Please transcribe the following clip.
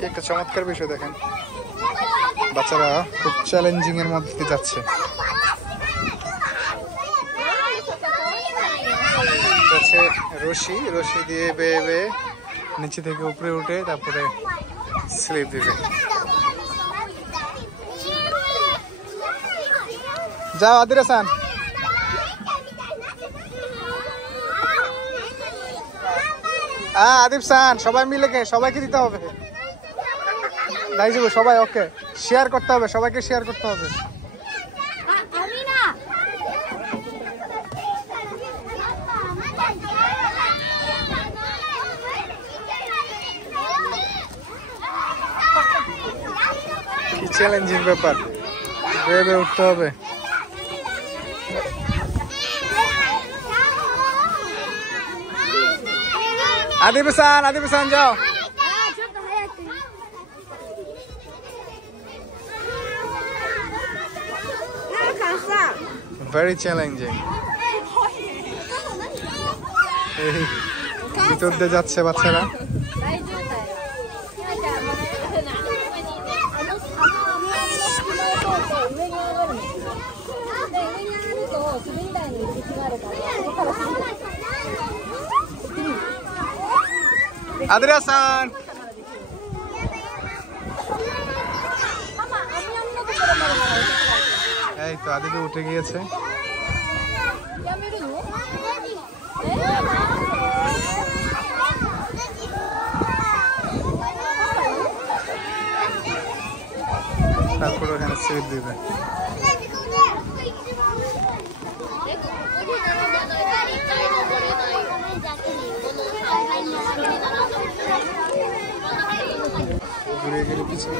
কি একটা চমৎকার বিষয় দেখেন, বাচ্চারা খুব চ্যালেঞ্জিং এর মধ্যে দিয়ে যাচ্ছে। রশি রশি দিয়ে বেয়ে বেয়ে নিচে থেকে উপরে উঠে তারপরে স্লিপ দিবে। যাও আদির হাসান। আদিব সান, সবাই মিলে সবাইকে দিতে হবে। যাবো সবাই, ওকে শেয়ার করতে হবে, সবাইকে শেয়ার করতে হবে। কি চ্যালেঞ্জিং ব্যাপার, বেয়ে উঠতে হবে। আদিব হাসান যাও। Very challenging. ভিতর দিয়ে যাচ্ছে বাচ্চারা। আদির হাসান, এই তো আদিকে উঠে গিয়েছে। তারপর ওখানে স্লিপ দিবে। ঘুরে গেলে পিছনে